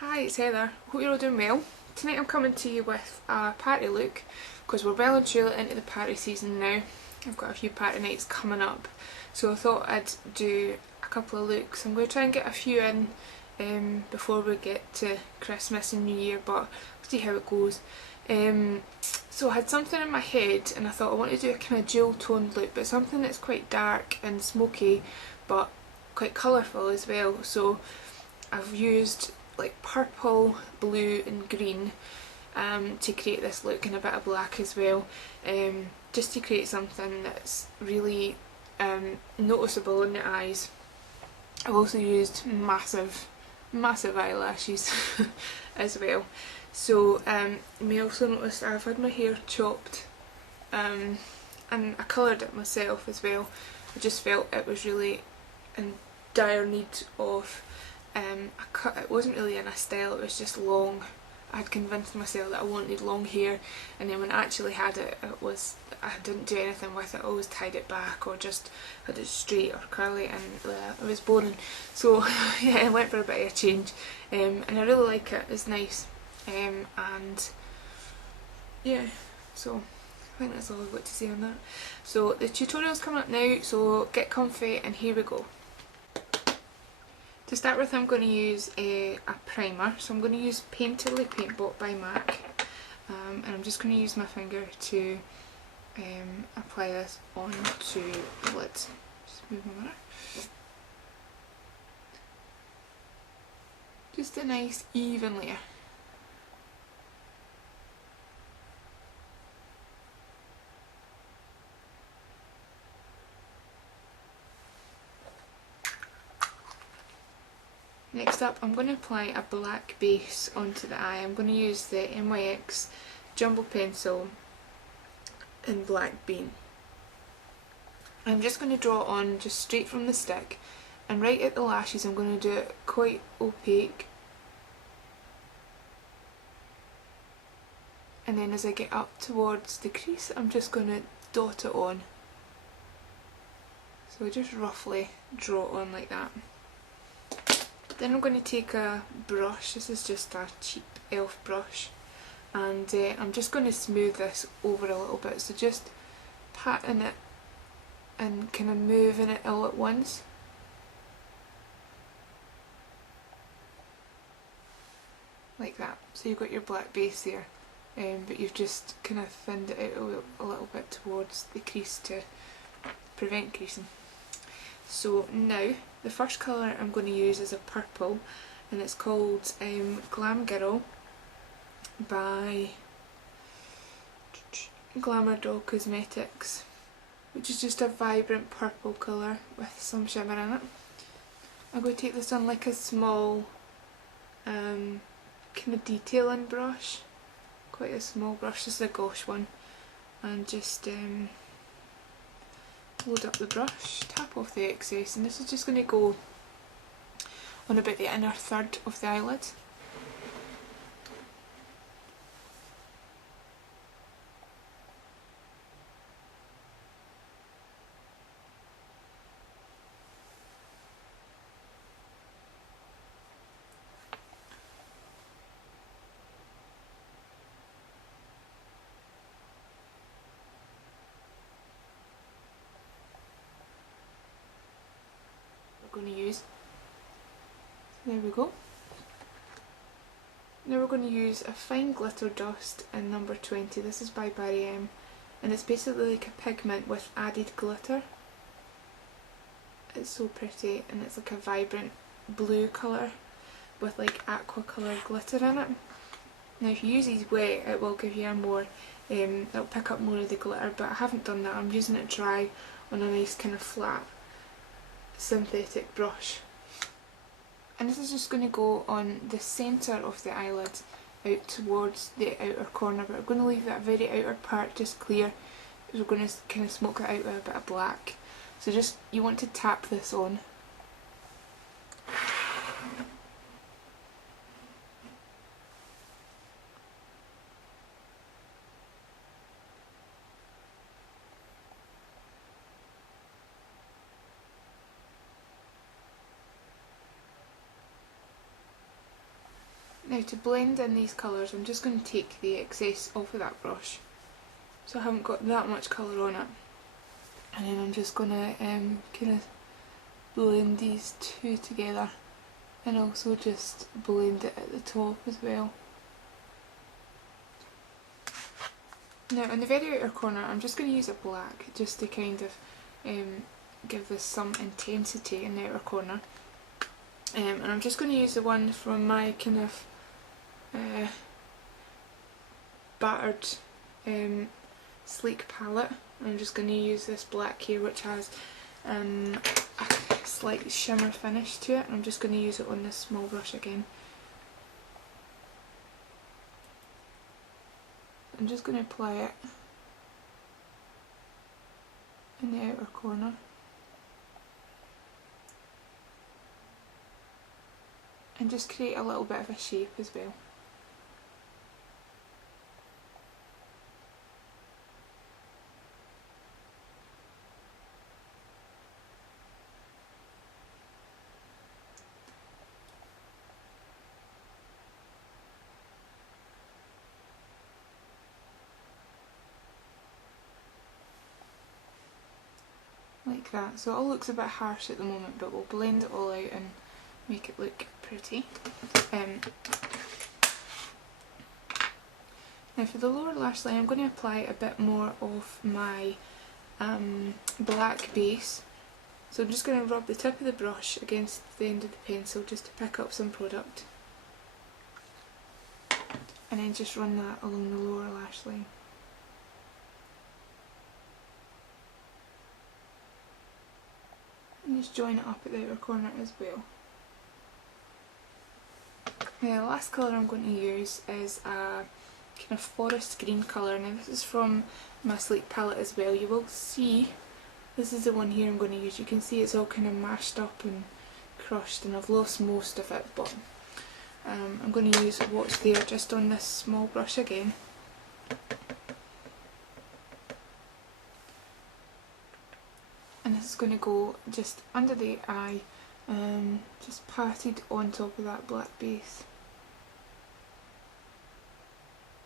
Hi, it's Heather. Hope you're all doing well. Tonight I'm coming to you with a party look because we're well and truly into the party season now. I've got a few party nights coming up, so I thought I'd do a couple of looks. I'm going to try and get a few in before we get to Christmas and New Year, but we'll see how it goes. So I had something in my head and I thought I wanted to do a kind of jewel toned look, but something that's quite dark and smoky but quite colourful as well. So I've used like purple, blue and green to create this look, and a bit of black as well, just to create something that's really noticeable in the eyes. I've also used massive eyelashes as well. So you may also notice I've had my hair chopped and I coloured it myself as well. I just felt it was really in dire need of a cut. It wasn't really in a style, it was just long. I had convinced myself that I wanted long hair, and then when I actually had it, I didn't do anything with it. I always tied it back or just had it straight or curly, and it was boring. So yeah, I went for a bit of a change, and I really like it. It's nice, and yeah, so I think that's all I've got to say on that. So the tutorial's coming up now, so get comfy and here we go. To start with, I'm going to use a primer, so I'm going to use Painterly Paintbot by MAC, and I'm just going to use my finger to apply this onto the lids. Just move my mirror. Just a nice even layer. Next up, I'm going to apply a black base onto the eye. I'm going to use the NYX Jumbo Pencil in Black Bean. I'm just going to draw it on just straight from the stick, and right at the lashes I'm going to do it quite opaque, and then as I get up towards the crease I'm just going to dot it on. So just roughly draw it on like that. Then I'm going to take a brush, this is just a cheap e.l.f. brush, and I'm just going to smooth this over a little bit, so just patting it and kind of moving it all at once. Like that. So you've got your black base there, but you've just kind of thinned it out a little bit towards the crease to prevent creasing. So now, the first colour I'm going to use is a purple, and it's called Glam by Glamour Cosmetics, which is just a vibrant purple colour with some shimmer in it. I'm going to take this on like a small kind of detailing brush, quite a small brush, just a gauche one, and just load up the brush, tap off the excess, and this is just going to go on about the inner third of the eyelid. Going to use. There we go. Now we're going to use a fine glitter dust in number 20. This is by Barry M, and it's basically like a pigment with added glitter. It's so pretty, and it's like a vibrant blue colour with like aqua coloured glitter in it. Now if you use these wet, it will give you a more, it'll pick up more of the glitter, but I haven't done that. I'm using it dry on a nice kind of flat synthetic brush, and this is just going to go on the centre of the eyelid out towards the outer corner, but we're going to leave that very outer part just clear because we're going to kind of smoke it out with a bit of black. So just, you want to tap this on. Now to blend in these colours, I'm just going to take the excess off of that brush, so I haven't got that much colour on it. And then I'm just going to kind of blend these two together, and also just blend it at the top as well. Now in the very outer corner I'm just going to use a black just to kind of give this some intensity in the outer corner. And I'm just going to use the one from my kind of battered sleek palette. I'm just going to use this black here, which has a slight shimmer finish to it. I'm just going to use it on this small brush again. I'm just going to apply it in the outer corner. And just create a little bit of a shape as well. Like that. So it all looks a bit harsh at the moment, but we'll blend it all out and make it look pretty. Now for the lower lash line I'm going to apply a bit more of my black base. So I'm just going to rub the tip of the brush against the end of the pencil just to pick up some product. And then just run that along the lower lash line. And just join it up at the outer corner as well. Now the last colour I'm going to use is a kind of forest green colour. Now this is from my sleek palette as well. You will see, this is the one here I'm going to use. You can see it's all kind of mashed up and crushed, and I've lost most of it, but I'm going to use what's there just on this small brush again. And this is going to go just under the eye, just patted on top of that black base.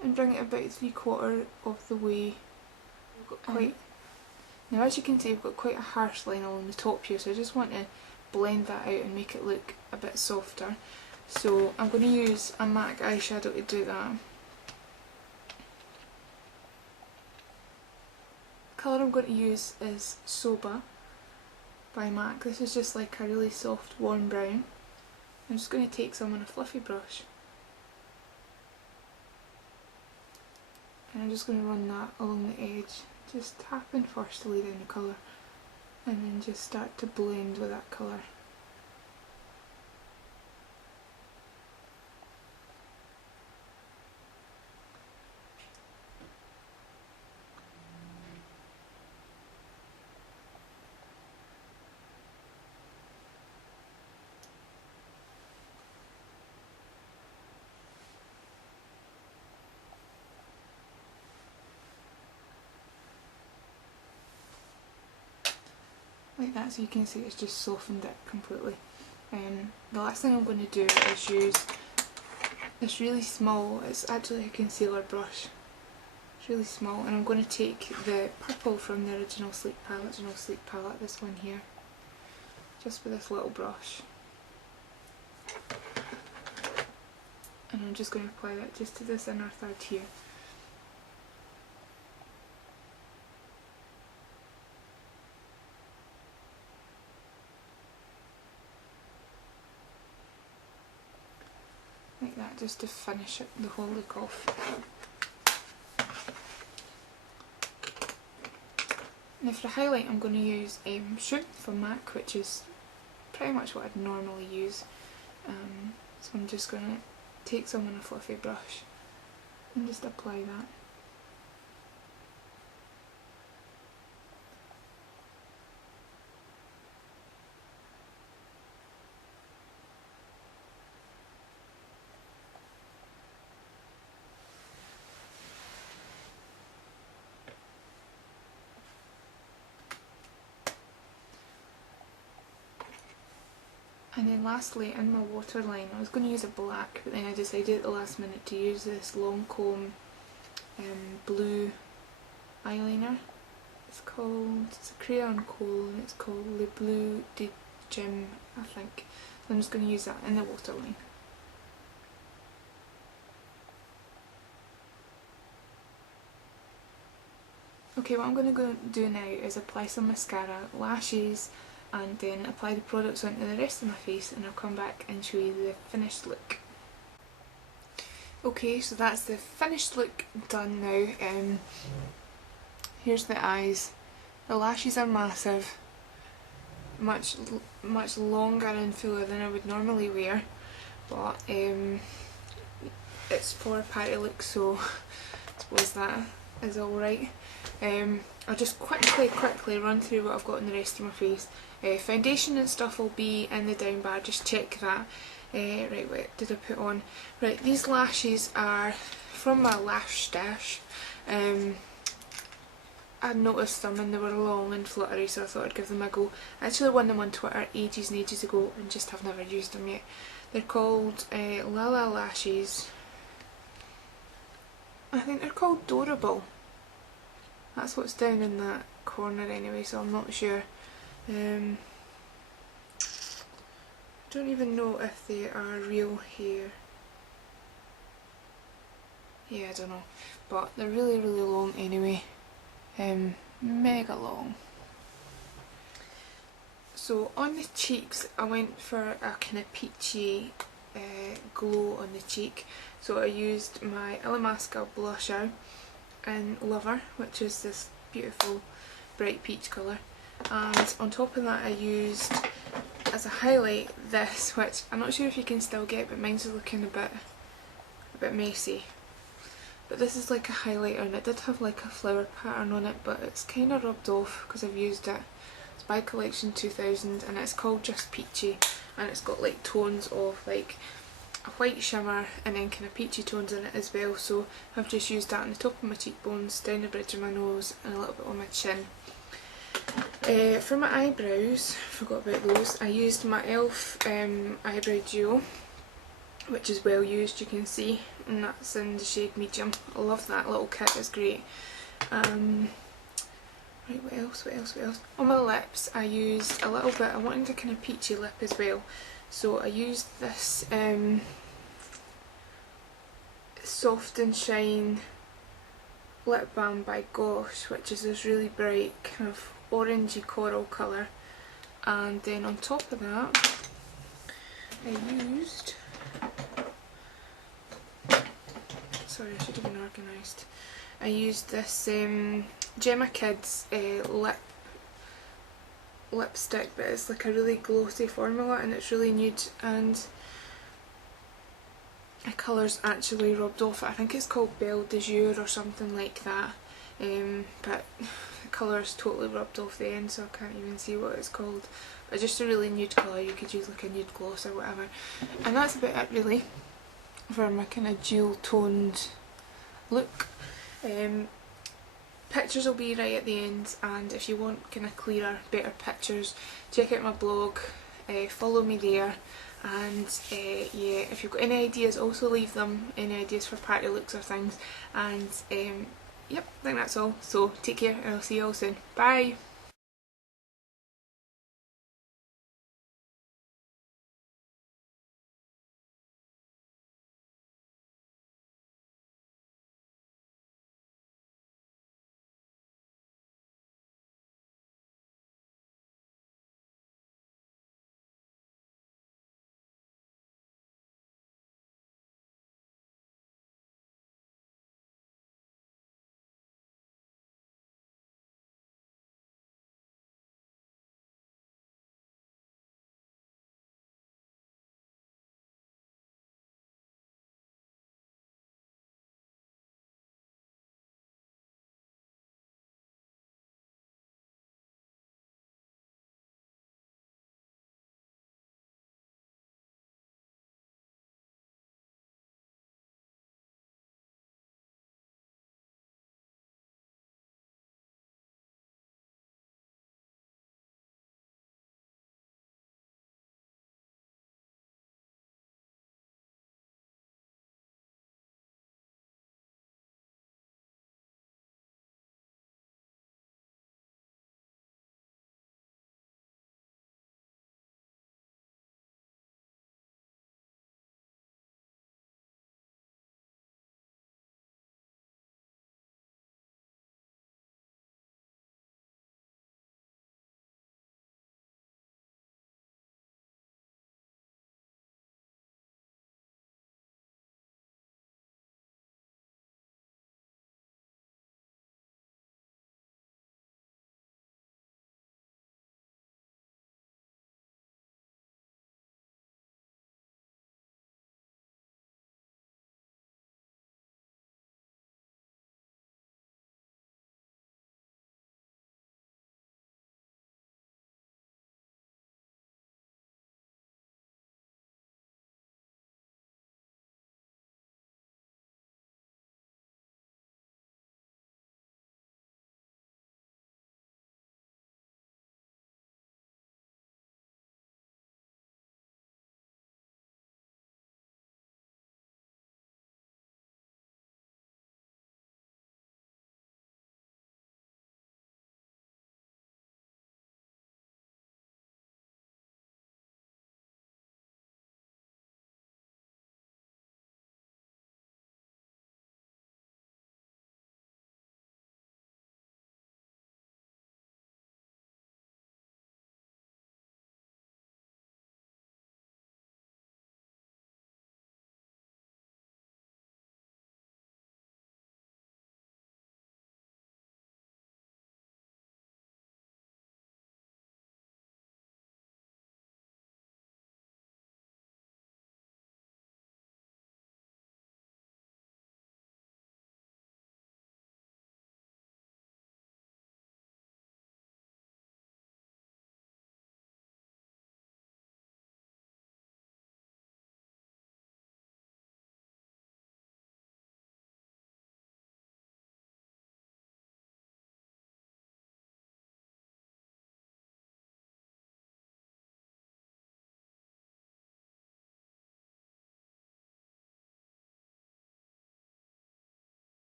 And bring it about 3/4 of the way. We've got quite, now as you can see we've got quite a harsh line along the top here, so I just want to blend that out and make it look a bit softer. So I'm going to use a MAC eyeshadow to do that. The colour I'm going to use is Soba by MAC. This is just like a really soft warm brown. I'm just going to take some on a fluffy brush. And I'm just going to run that along the edge, just tapping first to lay down the colour, and then just start to blend with that colour. Like that, so you can see it's just softened it completely. The last thing I'm going to do is use this really small, it's actually a concealer brush, it's really small, and I'm going to take the purple from the original sleek palette, this one here, just with this little brush, and I'm just going to apply that just to this inner third here. Like that, just to finish it, the whole look off. Now for the highlight I'm going to use Shroom from MAC, which is pretty much what I'd normally use. So I'm just going to take some on a fluffy brush and just apply that. And then lastly, in my waterline, I was going to use a black, but then I decided at the last minute to use this Lancome blue eyeliner. It's a crayon Kohl, and it's called Le Bleu de Gem, I think. So I'm just going to use that in the waterline. Okay, what I'm going to do now is apply some mascara, lashes, and then apply the products onto the rest of my face, and I'll come back and show you the finished look. Okay, so that's the finished look done now. Here's the eyes. The lashes are massive, much longer and fuller than I would normally wear, but it's for a party look, so I suppose that is alright. I'll just quickly run through what I've got on the rest of my face. Foundation and stuff will be in the down bar, just check that. Right, what did I put on? Right, these lashes are from my lash stash. I noticed them and they were long and fluttery, so I thought I'd give them a go. I actually won them on Twitter ages and ages ago and just have never used them yet. They're called Lala Lashes. I think they're called Dorable. That's what's down in that corner anyway, so I'm not sure. I don't even know if they are real hair. Yeah, I don't know. But they're really long anyway. Mega long. So on the cheeks I went for a kind of peachy glow on the cheek. So I used my Ilamasqua blusher in Lover, which is this beautiful bright peach colour, and on top of that I used as a highlight this, which I'm not sure if you can still get, but mine's looking a bit messy. But this is like a highlighter, and it did have like a flower pattern on it, but it's kind of rubbed off because I've used it. It's by Collection 2000 and it's called Just Peachy, and it's got like tones of like a white shimmer and then kind of peachy tones in it as well, so I've just used that on the top of my cheekbones, down the bridge of my nose and a little bit on my chin. For my eyebrows, forgot about those, I used my ELF eyebrow duo, which is well used, you can see, and that's in the shade medium. I love that little kit, it's great. Right, what else? On my lips I used a little bit, I wanted a kind of peachy lip as well, so I used this Soft and Shine lip balm by Gosh, which is this really bright kind of orangey coral colour, and then on top of that I used, sorry I should have been organised, I used this Jemma Kidd's lipstick, but it's like a really glossy formula and it's really nude, and the colour's actually rubbed off. I think it's called Belle de Jour or something like that, but the colour's totally rubbed off the end, so I can't even see what it's called. But just a really nude colour, you could use like a nude gloss or whatever. And that's about it really for my kind of dual toned look. Pictures will be right at the end, and if you want kind of clearer, better pictures, check out my blog, follow me there, and yeah, if you've got any ideas also leave them, any ideas for party looks or things, and yep, I think that's all, so take care and I'll see you all soon, bye!